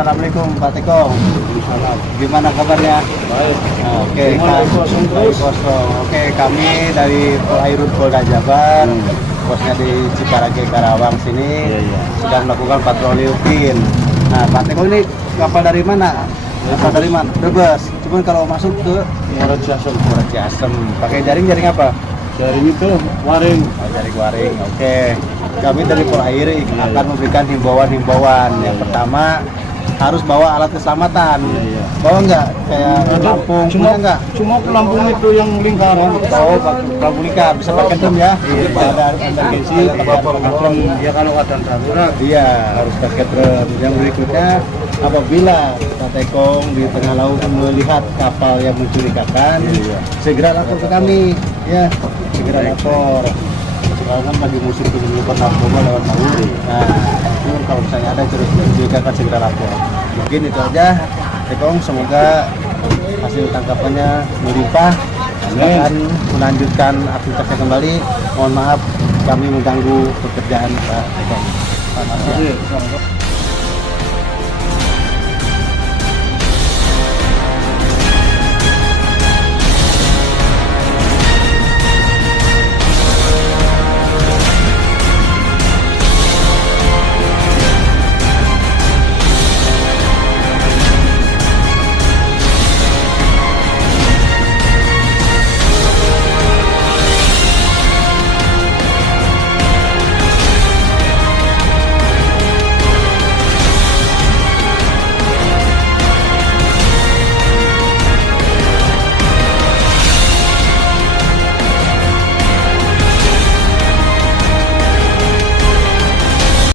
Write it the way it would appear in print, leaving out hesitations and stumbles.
Assalamualaikum Pak Tekong. Gimana kabarnya? Baik. Oke, Baik kosong. Oke, kami dari Polairut Polda Jabar, posnya di Cikarage Karawang sini, sedang melakukan patroli rutin. Nah, Pak Tekong ini kapal dari mana? Kapal dari mana? Brebes. Cuman kalau masuk ke Muara Ciasem. Muara Ciasem, pakai jaring apa? Jaring itu waring. Oh, jaring waring. Oke. Kami dari Polair akan memberikan himbauan. Yang pertama harus bawa alat keselamatan. Bawa nggak? Kayak pelampung, punya nggak? Cuma pelampung itu yang lingkaran. Oh, pelampung lingkar bisa pakai drum ya. Ada emergency, Ya kalau ada darurat. iya harus pakai drum. Yang berikutnya, apabila Pak Tekong di tengah laut melihat kapal yang mencurigakan, segera lapor ke kami, ya segera lapor. Sekarang kan lagi musim penyelundupan narkoba lewat laut. Nah, itu kalau misalnya ada mencurigakan segera lapor. Mungkin itu aja, Tekong. Semoga hasil tangkapannya melimpah. Akan melanjutkan aktivitasnya kembali. Mohon maaf kami mengganggu pekerjaan Pak Tekong. Selamat siang.